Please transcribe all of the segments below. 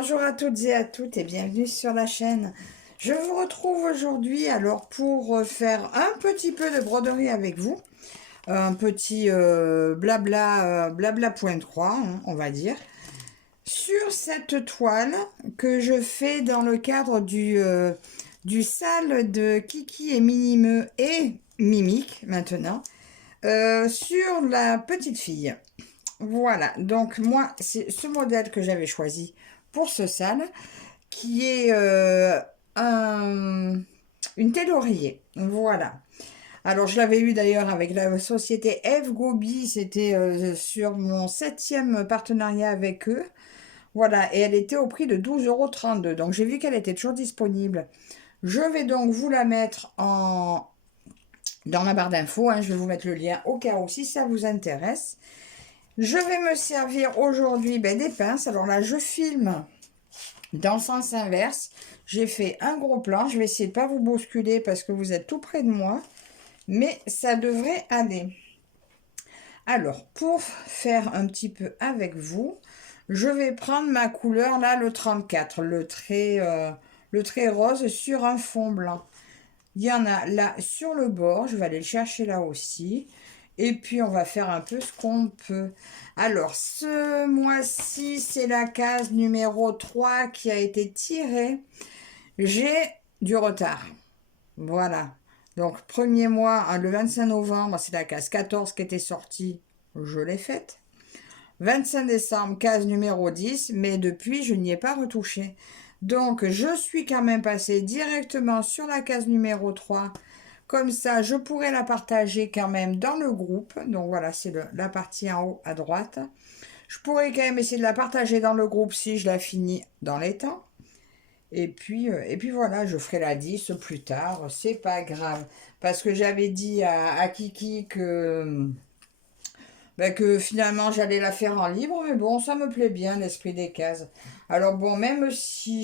Bonjour à toutes et à toutes et bienvenue sur la chaîne. Je vous retrouve aujourd'hui alors pour faire un petit peu de broderie avec vous. Un petit blabla point croix, hein, on va dire. Sur cette toile que je fais dans le cadre du sale de Kiki et Minimeux et Mimique maintenant. Sur la petite fille. Voilà, donc moi, c'est ce modèle que j'avais choisi pour ce sale, qui est une telle oreiller. Voilà. Alors, je l'avais eu d'ailleurs avec la société F Gobi, c'était sur mon 7e partenariat avec eux. Voilà, et elle était au prix de 12,32 €. Donc, j'ai vu qu'elle était toujours disponible. Je vais donc vous la mettre dans la barre d'infos, hein. Je vais vous mettre le lien au cas où si ça vous intéresse. Je vais me servir aujourd'hui des pinces. Alors là, je filme dans le sens inverse. J'ai fait un gros plan. Je vais essayer de ne pas vous bousculer parce que vous êtes tout près de moi. Mais ça devrait aller. Alors, pour faire un petit peu avec vous, je vais prendre ma couleur, là, le 34, le trait rose sur un fond blanc. Il y en a là sur le bord, je vais aller le chercher là aussi. Et puis, on va faire un peu ce qu'on peut. Alors, ce mois-ci, c'est la case numéro 3 qui a été tirée. J'ai du retard. Voilà. Donc, premier mois, hein, le 25 novembre, c'est la case 14 qui était sortie. Je l'ai faite. 25 décembre, case numéro 10, mais depuis, je n'y ai pas retouché. Donc, je suis quand même passée directement sur la case numéro 3. Comme ça, je pourrais la partager quand même dans le groupe. Donc, voilà, c'est la partie en haut à droite. Je pourrais quand même essayer de la partager dans le groupe si je la finis dans les temps. Et puis voilà, je ferai la 10 plus tard. C'est pas grave. Parce que j'avais dit à Kiki que finalement j'allais la faire en libre, mais bon, ça me plaît bien l'esprit des cases. Alors bon, même si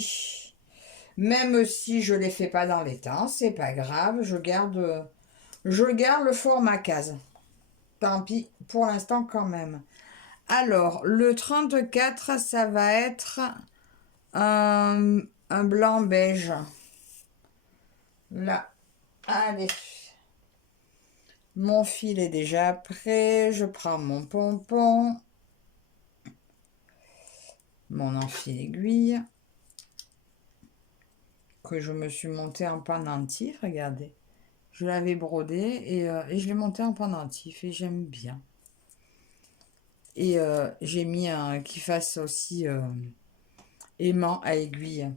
je les fais pas dans les temps, c'est pas grave, je garde le format case. Tant pis, pour l'instant quand même. Alors, le 34, ça va être un blanc beige. Là, allez. Mon fil est déjà prêt, je prends mon pompon. Mon enfile aiguille que je me suis monté en pendentif, regardez. Je l'avais brodé et je l'ai monté en pendentif et j'aime bien. Et j'ai mis un qui fasse aussi aimant à aiguille.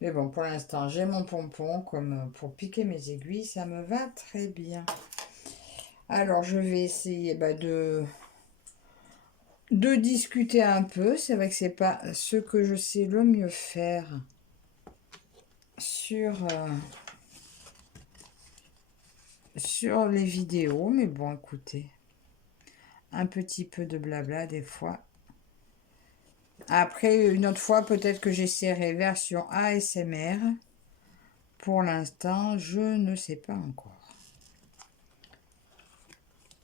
Mais bon, pour l'instant, j'ai mon pompon comme pour piquer mes aiguilles, ça me va très bien. Alors, je vais essayer de discuter un peu. C'est vrai que c'est pas ce que je sais le mieux faire sur les vidéos, mais bon, écoutez, un petit peu de blabla des fois. Après, une autre fois, peut-être que j'essaierai version ASMR. Pour l'instant, je ne sais pas encore.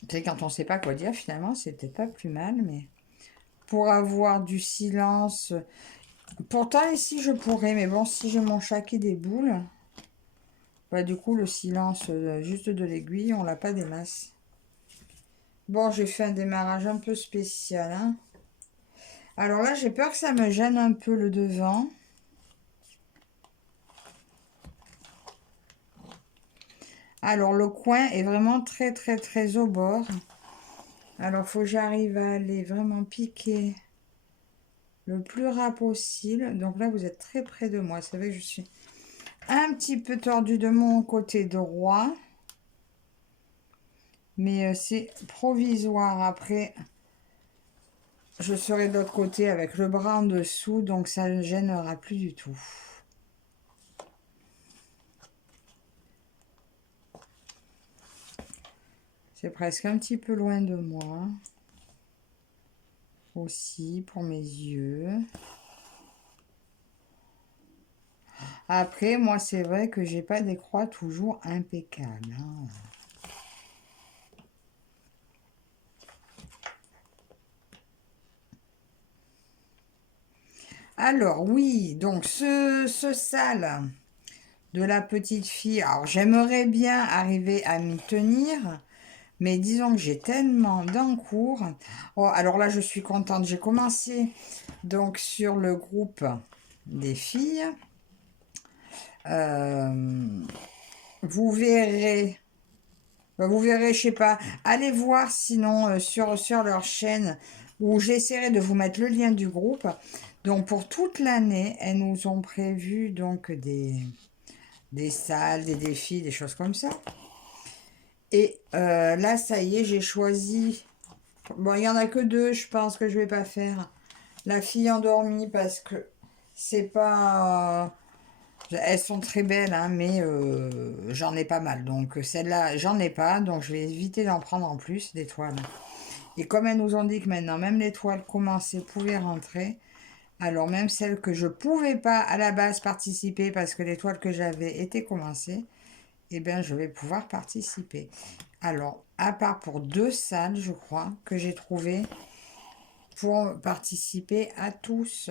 C'est quand on ne sait pas quoi dire, finalement, c'est peut-être pas plus mal, mais pour avoir du silence. Pourtant, ici, je pourrais, mais bon, si j'ai mon chat qui déboule, du coup, le silence juste de l'aiguille, on l'a pas des masses. Bon, j'ai fait un démarrage un peu spécial, hein. Alors là, j'ai peur que ça me gêne un peu le devant. Alors, le coin est vraiment très, très, très au bord. Alors, il faut que j'arrive à aller vraiment piquer le plus ras possible. Donc là, vous êtes très près de moi. C'est vrai que je suis un petit peu tordue de mon côté droit. Mais c'est provisoire. Après, je serai de l'autre côté avec le bras en dessous. Donc, ça ne gênera plus du tout. C'est presque un petit peu loin de moi. Aussi, pour mes yeux. Après, moi, c'est vrai que j'ai pas des croix toujours impeccables, hein. Alors, oui, donc ce sale de la petite fille, alors j'aimerais bien arriver à m'y tenir, mais disons que j'ai tellement d'encours. Oh, alors là, je suis contente. J'ai commencé donc sur le groupe des filles. Euh, vous verrez, je sais pas. Allez voir sinon sur leur chaîne où j'essaierai de vous mettre le lien du groupe. Donc pour toute l'année, elles nous ont prévu donc des salles, des défis, des choses comme ça. Et là, ça y est, j'ai choisi. Bon, il y en a que deux, je pense que je vais pas faire. La fille endormie parce que c'est pas. Elles sont très belles, hein, mais j'en ai pas mal. Donc celle-là, j'en ai pas, donc je vais éviter d'en prendre en plus des toiles. Et comme elles nous ont dit que maintenant, même les toiles commençaient, pouvaient rentrer, alors même celles que je pouvais pas à la base participer parce que les toiles que j'avais étaient commencées, eh bien je vais pouvoir participer. Alors, à part pour deux salles, je crois, que j'ai trouvé pour participer à tous.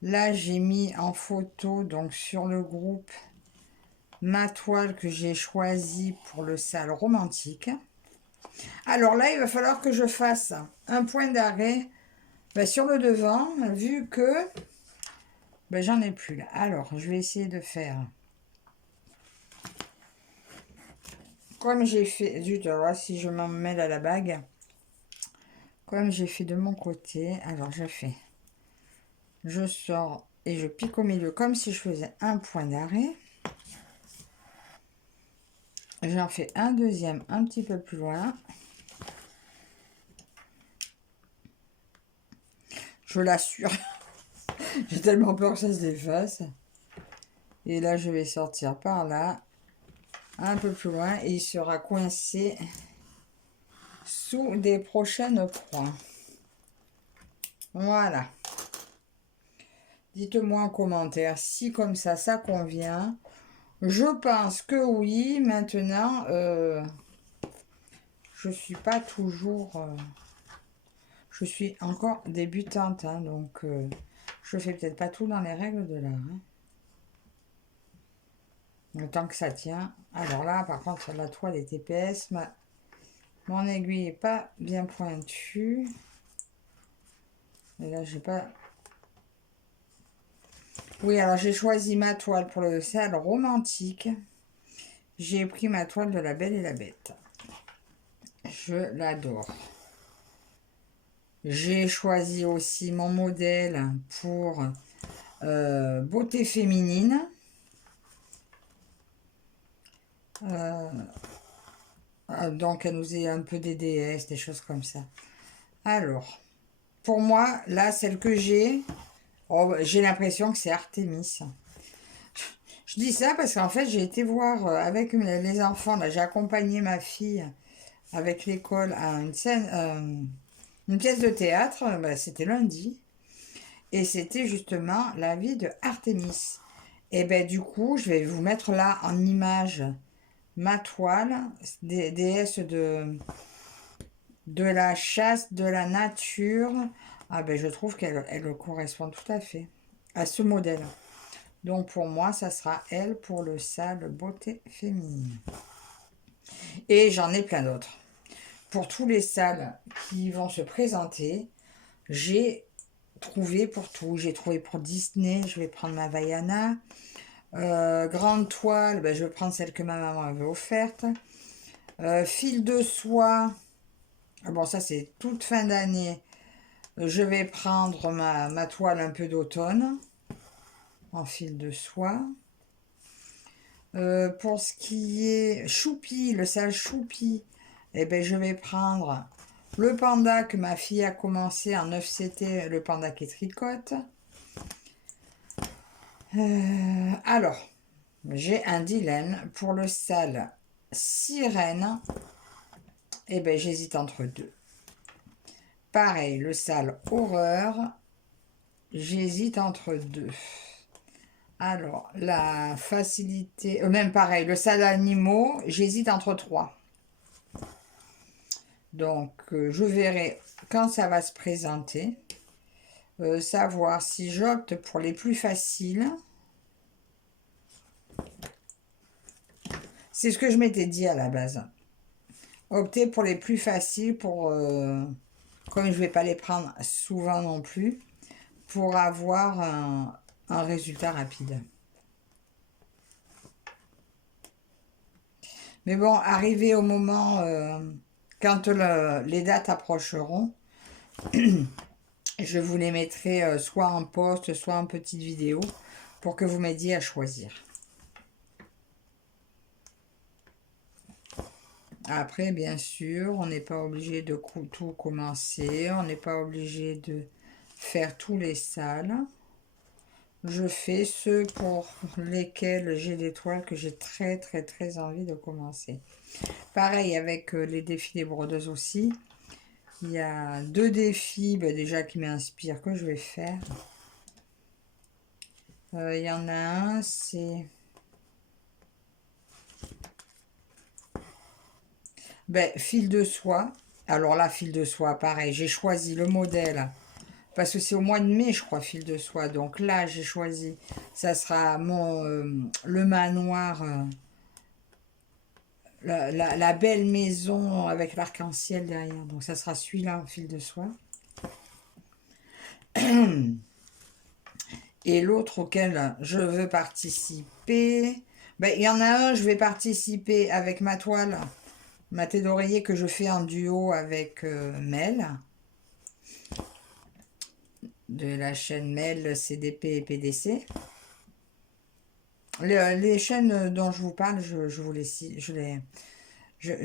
Là, j'ai mis en photo, donc sur le groupe, ma toile que j'ai choisie pour le salle romantique. Alors là, il va falloir que je fasse un point d'arrêt sur le devant, vu que j'en ai plus là. Alors, je vais essayer de faire comme j'ai fait. Zut, alors là, si je m'en mêle à la bague, comme j'ai fait de mon côté, alors je sors et je pique au milieu comme si je faisais un point d'arrêt. J'en fais un deuxième un petit peu plus loin. Je l'assure. J'ai tellement peur que ça se défasse. Et là, je vais sortir par là, un peu plus loin, et il sera coincé sous des prochaines croix. Voilà. Dites-moi en commentaire si comme ça convient. Je pense que oui. Maintenant, je suis pas toujours... je suis encore débutante, hein, donc je fais peut-être pas tout dans les règles de l'art. Hein. Le temps que ça tient. Alors là, par contre, la toile est épaisse. Mon aiguille n'est pas bien pointue. Et là, j'ai pas... Oui, alors j'ai choisi ma toile pour le salle romantique. J'ai pris ma toile de La Belle et la Bête. Je l'adore. J'ai choisi aussi mon modèle pour beauté féminine. Donc, elle nous est un peu des déesses, des choses comme ça. Alors, pour moi, là, celle que j'ai, j'ai l'impression que c'est Artémis. Je dis ça parce qu'en fait, j'ai été voir avec les enfants, là, j'ai accompagné ma fille avec l'école à une scène, une pièce de théâtre, c'était lundi, et c'était justement la vie de Artémis. Et ben du coup, je vais vous mettre là en image ma toile, déesse de la chasse, de la nature. Ah ben je trouve qu'elle correspond tout à fait à ce modèle. Donc pour moi, ça sera elle pour le salle beauté féminine. Et j'en ai plein d'autres. Pour tous les salles qui vont se présenter, j'ai trouvé pour tout. J'ai trouvé pour Disney, je vais prendre ma Vaiana. Grande toile, je vais prendre celle que ma maman avait offerte. Fil de soie, bon ça c'est toute fin d'année. Je vais prendre ma toile un peu d'automne en fil de soie. Pour ce qui est choupi, le sale choupi, je vais prendre le panda que ma fille a commencé en 9CT, le panda qui tricote. Alors, j'ai un dilemme pour le sale sirène. J'hésite entre deux. Pareil, le sale horreur, j'hésite entre deux. Alors, la facilité, même pareil, le sale animaux, j'hésite entre trois. Donc, je verrai quand ça va se présenter. savoir si j'opte pour les plus faciles. C'est ce que je m'étais dit à la base. Opter pour les plus faciles pour, comme je ne vais pas les prendre souvent non plus, pour avoir un résultat rapide. Mais bon, arrivé au moment, quand les dates approcheront, je vous les mettrai soit en post, soit en petite vidéo, pour que vous m'aidiez à choisir. Après, bien sûr, on n'est pas obligé de tout commencer, on n'est pas obligé de faire tous les salles. Je fais ceux pour lesquels j'ai des toiles que j'ai très très très envie de commencer. Pareil avec les défis des brodeuses aussi. Il y a 2 défis déjà qui m'inspirent que je vais faire. Il y en a un, c'est... fil de soie. Alors là, fil de soie, pareil, j'ai choisi le modèle. Parce que c'est au mois de mai, je crois, fil de soie. Donc là, j'ai choisi, ça sera le manoir, la belle maison avec l'arc-en-ciel derrière. Donc ça sera celui-là, fil de soie. Et l'autre auquel je veux participer, il y en a un, je vais participer avec ma toile, ma tête d'oreiller que je fais en duo avec Mel. De la chaîne Mel, CDP et PDC. Les chaînes dont je vous parle, je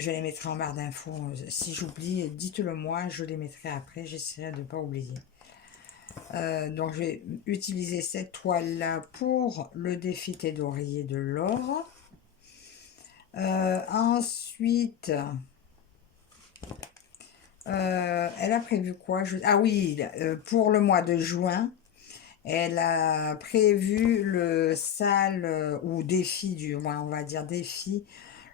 les mettrai en barre d'infos. Si j'oublie, dites-le moi, je les mettrai après. J'essaierai de ne pas oublier. Donc je vais utiliser cette toile-là pour le défi tête d'oreiller de l'or. Ensuite, elle a prévu quoi? Ah oui, pour le mois de juin. Elle a prévu le salle ou défi du moins, on va dire défi,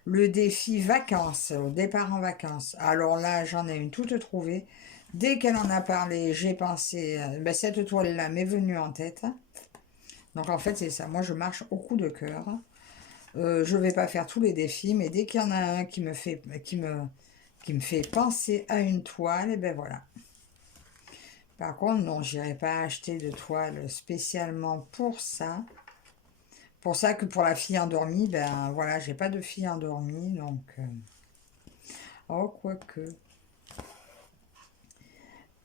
le défi vacances, au départ en vacances. Alors là, j'en ai une toute trouvée. Dès qu'elle en a parlé, j'ai pensé, cette toile-là m'est venue en tête. Donc en fait, c'est ça. Moi, je marche au coup de cœur. Je ne vais pas faire tous les défis, mais dès qu'il y en a un qui me fait penser à une toile, et ben voilà. Par contre, non, j'irai pas acheter de toile spécialement pour ça. Pour ça que pour la fille endormie, ben voilà, j'ai pas de fille endormie, donc... Oh, quoique...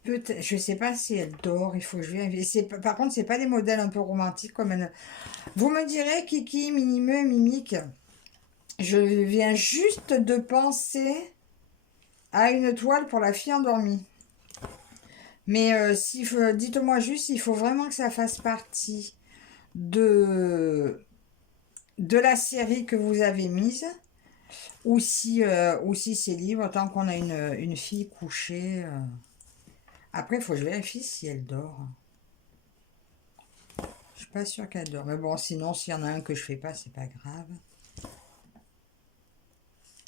Peut-être, je sais pas si elle dort, il faut que je vérifie. Par contre, c'est pas des modèles un peu romantiques comme elle... Vous me direz, Kiki, Minimeux, Mimique, je viens juste de penser à une toile pour la fille endormie. Mais dites-moi juste, il faut vraiment que ça fasse partie de la série que vous avez mise, ou si c'est libre, tant qu'on a une fille couchée. Après, il faut que je vérifie si elle dort. Je suis pas sûre qu'elle dort. Mais bon, sinon, s'il y en a un que je fais pas, c'est pas grave.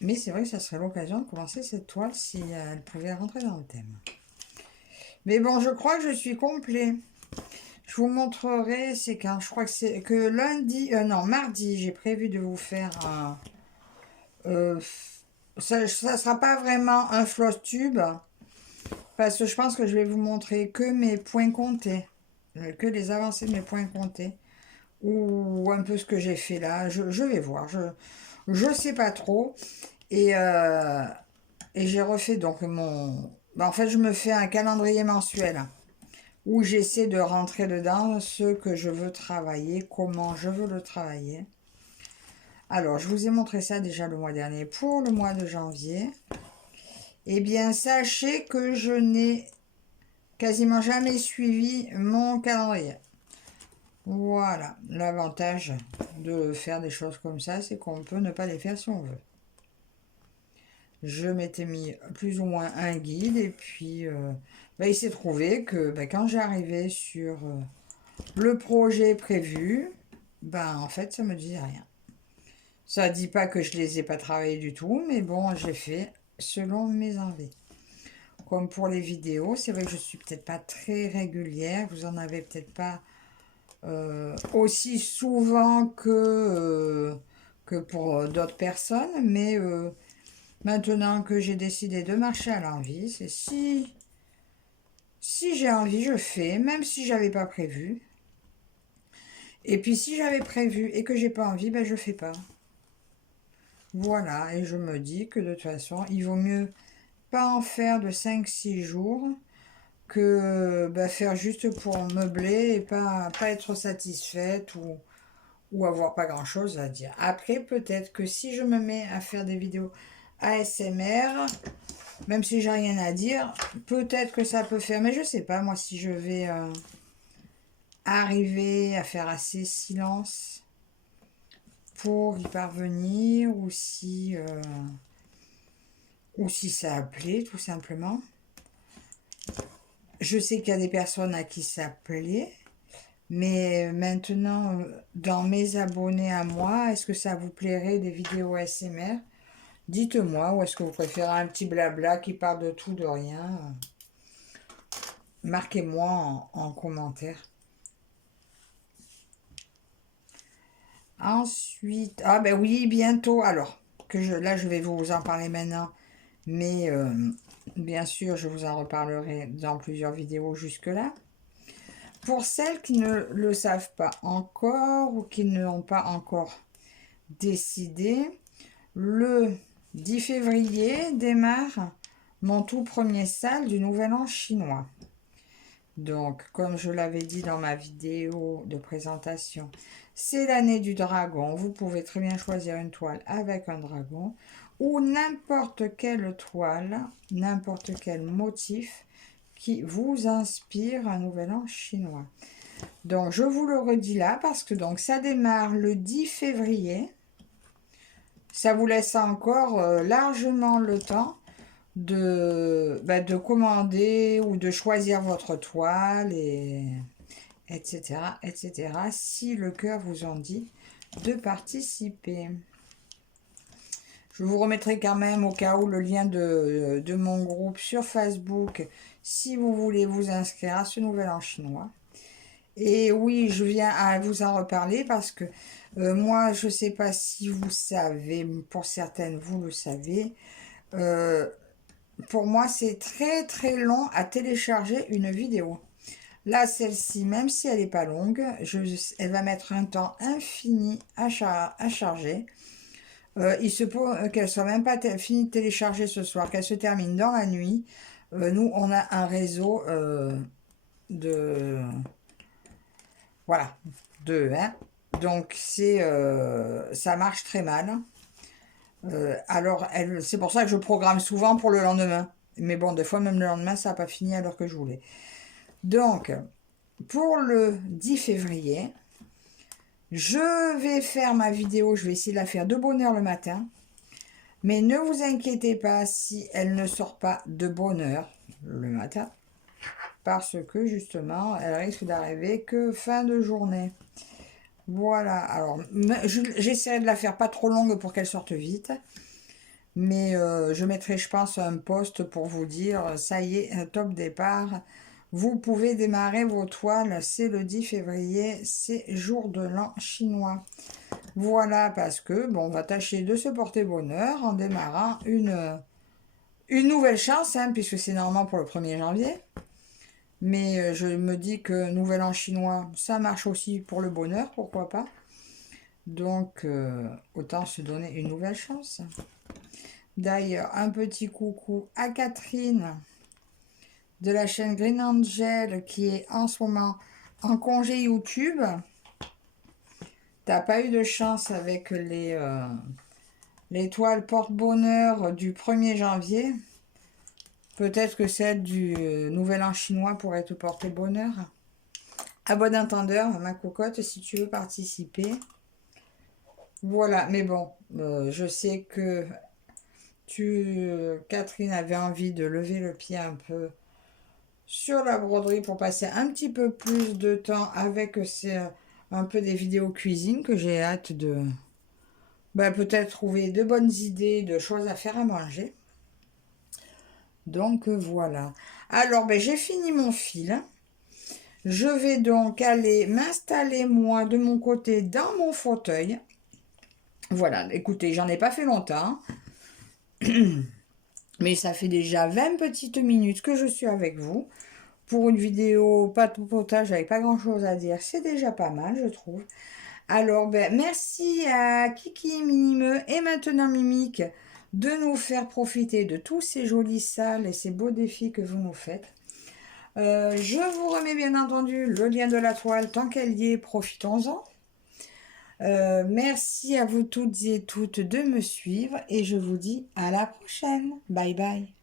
Mais c'est vrai que ça serait l'occasion de commencer cette toile si elle pouvait rentrer dans le thème. Mais bon, je crois que je suis complet. Je vous montrerai, c'est quand, je crois que c'est que lundi, non, mardi, j'ai prévu de vous faire un... ça sera pas vraiment un floss tube, parce que je pense que je vais vous montrer que mes points comptés, que les avancées de mes points comptés, ou un peu ce que j'ai fait là. Je vais voir, je sais pas trop. Et j'ai refait donc mon... en fait, je me fais un calendrier mensuel où j'essaie de rentrer dedans ce que je veux travailler, comment je veux le travailler. Alors, je vous ai montré ça déjà le mois dernier pour le mois de janvier. Eh bien, sachez que je n'ai quasiment jamais suivi mon calendrier. Voilà, l'avantage de faire des choses comme ça, c'est qu'on peut ne pas les faire si on veut. Je m'étais mis plus ou moins un guide et puis il s'est trouvé que quand j'arrivais sur le projet prévu, en fait ça me disait rien. Ça ne dit pas que je les ai pas travaillés du tout, mais bon, j'ai fait selon mes envies. comme pour les vidéos. C'est vrai que je suis peut-être pas très régulière. Vous en avez peut-être pas aussi souvent que pour d'autres personnes. Mais maintenant que j'ai décidé de marcher à l'envie, c'est si j'ai envie, je fais, même si j'avais pas prévu. Et puis si j'avais prévu et que j'ai pas envie, ben je fais pas. Voilà, et je me dis que de toute façon, il vaut mieux pas en faire de 5-6 jours que faire juste pour meubler et pas être satisfaite ou avoir pas grand-chose à dire. Après, peut-être que si je me mets à faire des vidéos ASMR, même si j'ai rien à dire, peut-être que ça peut faire, mais je sais pas, moi, si je vais arriver à faire assez silence pour y parvenir ou si ça plaît, tout simplement. Je sais qu'il y a des personnes à qui ça plaît, mais maintenant, dans mes abonnés à moi, est-ce que ça vous plairait des vidéos ASMR? Dites-moi, ou est-ce que vous préférez un petit blabla qui parle de tout, de rien? Marquez-moi en commentaire. Ensuite, ah ben oui, bientôt. Alors, là, je vais vous en parler maintenant, mais bien sûr, je vous en reparlerai dans plusieurs vidéos jusque-là. Pour celles qui ne le savent pas encore ou qui ne l'ont pas encore décidé, le 10 février démarre mon tout premier sale du Nouvel An chinois. Donc, comme je l'avais dit dans ma vidéo de présentation, c'est l'année du dragon. Vous pouvez très bien choisir une toile avec un dragon ou n'importe quelle toile, n'importe quel motif qui vous inspire un Nouvel An chinois. Donc, je vous le redis là parce que donc ça démarre le 10 février. Ça vous laisse encore largement le temps de commander ou de choisir votre toile, etc., etc., si le cœur vous en dit de participer. Je vous remettrai quand même au cas où le lien de mon groupe sur Facebook si vous voulez vous inscrire à ce Nouvel An chinois. Et oui, je viens à vous en reparler parce que moi, je ne sais pas si vous savez, pour certaines, vous le savez. Pour moi, c'est très très long à télécharger une vidéo. Là, celle-ci, même si elle n'est pas longue, elle va mettre un temps infini à charger. Il se peut qu'elle soit même pas finie de télécharger ce soir, qu'elle se termine dans la nuit. Nous, on a un réseau de... Voilà, hein. Donc, ça marche très mal. Alors, c'est pour ça que je programme souvent pour le lendemain. Mais bon, des fois, même le lendemain, ça n'a pas fini à l'heure que je voulais. Donc, pour le 10 février, je vais faire ma vidéo. Je vais essayer de la faire de bonne heure le matin. Mais ne vous inquiétez pas si elle ne sort pas de bonne heure le matin. Parce que, justement, elle risque d'arriver que fin de journée. Voilà. Alors, j'essaierai de la faire pas trop longue pour qu'elle sorte vite. Mais je mettrai, je pense, un post pour vous dire, ça y est, un top départ. Vous pouvez démarrer vos toiles, c'est le 10 février, c'est jour de l'an chinois. Voilà, parce que, bon, on va tâcher de se porter bonheur en démarrant une nouvelle chance, hein, puisque c'est normalement pour le 1er janvier. Mais je me dis que Nouvel An chinois, ça marche aussi pour le bonheur, pourquoi pas. Donc, autant se donner une nouvelle chance. D'ailleurs, un petit coucou à Catherine de la chaîne Green Angel qui est en ce moment en congé YouTube. T'as pas eu de chance avec les toiles porte-bonheur du 1er janvier. Peut-être que celle du Nouvel An chinois pourrait te porter bonheur. À bon entendeur, ma cocotte, si tu veux participer. Voilà, mais bon, je sais que Catherine avait envie de lever le pied un peu sur la broderie pour passer un petit peu plus de temps avec un peu des vidéos cuisine que j'ai hâte de peut-être trouver de bonnes idées de choses à faire à manger. Donc voilà. Alors, ben, j'ai fini mon fil. Je vais donc aller m'installer moi de mon côté dans mon fauteuil. Voilà, écoutez, j'en ai pas fait longtemps, mais ça fait déjà 20 petites minutes que je suis avec vous. Pour une vidéo pas de potage avec pas grand chose à dire, c'est déjà pas mal, je trouve. Alors, ben, merci à Kiki, Minimeux et maintenant Mimique de nous faire profiter de tous ces jolis salles et ces beaux défis que vous nous faites. Je vous remets bien entendu le lien de la toile tant qu'elle y est, profitons-en. Merci à vous toutes et toutes de me suivre et je vous dis à la prochaine. Bye bye.